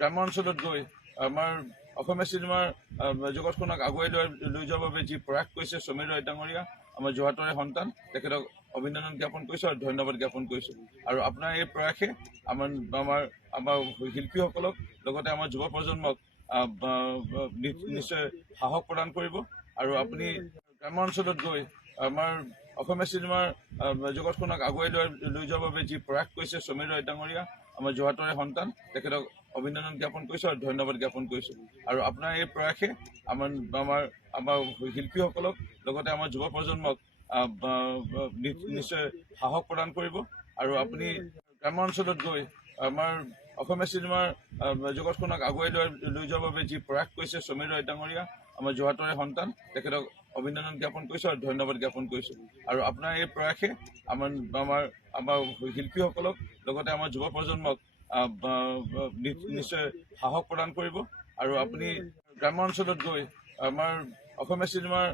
গ্ৰাম্য অঞ্চলত গৈ আমাৰ অসমীয়া চিনেমাৰ জগতখনক আগুৱাই লৈ যোৱাৰ বাবে যি প্ৰয়াস কৰিছে সমীৰ ৰয় ডাঙৰীয়া, আমাৰ যোৰহাটৰে সন্তান, তেখেতক অভিনন্দন জ্ঞাপন কৰিছোঁ আৰু ধন্যবাদ জ্ঞাপন কৰিছোঁ। আৰু আপোনাৰ এই প্ৰয়াসে আমাৰ শিল্পীসকলক লগতে আমাৰ যুৱ প্ৰজন্মক নিশ্চয় সাহস প্ৰদান কৰিব। আৰু আপুনি গ্ৰাম্য অঞ্চলত গৈ আমাৰ অসমীয়া চিনেমাৰ জগতখনক আগুৱাই লৈ যোৱাৰ বাবে যি প্ৰয়াস কৰিছে সমীৰ ৰয় ডাঙৰীয়া, আমাৰ যোৰহাটৰে সন্তান, তেখেতক অভিনন্দন জ্ঞাপন কৰিছোঁ আৰু ধন্যবাদ জ্ঞাপন কৰিছোঁ। আৰু আপোনাৰ এই প্ৰয়াসে আমাৰ শিল্পীসকলক লগতে আমাৰ যুৱ প্ৰজন্মক নিশ্চয় সাহস প্ৰদান কৰিব। আৰু আপুনি গ্ৰাম্য অঞ্চলত গৈ আমাৰ অসমীয়া চিনেমাৰ জগতখনক আগুৱাই লৈ যোৱাৰ বাবে যি প্ৰয়াস কৰিছে সমীৰ ৰয় ডাঙৰীয়া, আমাৰ যোৰহাটৰে সন্তান, তেখেতক অভিনন্দন জ্ঞাপন কৰিছোঁ আৰু ধন্যবাদ জ্ঞাপন কৰিছোঁ। আৰু আপোনাৰ এই প্ৰয়াসে আমাৰ শিল্পীসকলক লগতে আমাৰ যুৱ প্ৰজন্মক নিশ্চয় সাহস প্ৰদান কৰিব। আৰু আপুনি গ্ৰাম্য অঞ্চলত গৈ আমাৰ অসমীয়া চিনেমাৰ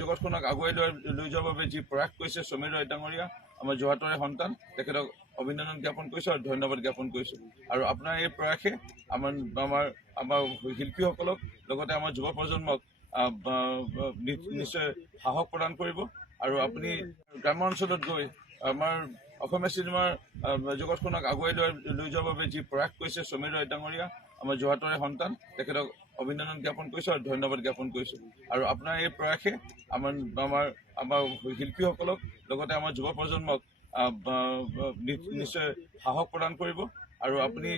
জগতখনক আগুৱাই লৈ যোৱাৰ বাবে যি প্ৰয়াস কৰিছে সমীৰ ৰয় ডাঙৰীয়া, আমাৰ যোৰহাটৰে সন্তান, তেখেতক অভিনন্দন জ্ঞাপন কৰিছোঁ আৰু ধন্যবাদ জ্ঞাপন কৰিছোঁ। আৰু আপোনাৰ এই প্ৰয়াসে আমাৰ শিল্পীসকলক লগতে আমাৰ যুৱ প্ৰজন্মক নিশ্চয় সাহস প্ৰদান কৰিব। আৰু আপুনি গ্ৰাম্য অঞ্চলত গৈ আমাৰ অসমীয়া চিনেমাৰ জগতখনক আগুৱাই লৈ যোৱাৰ বাবে যি প্ৰয়াস কৰিছে সমীৰ ৰয় ডাঙৰীয়া, আমাৰ যোৰহাটৰে সন্তান, তেখেতক অভিনন্দন জ্ঞাপন কৰিছোঁ আৰু ধন্যবাদ জ্ঞাপন কৰিছোঁ। আৰু আপোনাৰ এই প্ৰয়াসে আমাৰ শিল্পীসকলক লগতে আমাৰ যুৱ প্ৰজন্মক নিশ্চয় সাহস প্ৰদান কৰিব। আৰু আপুনি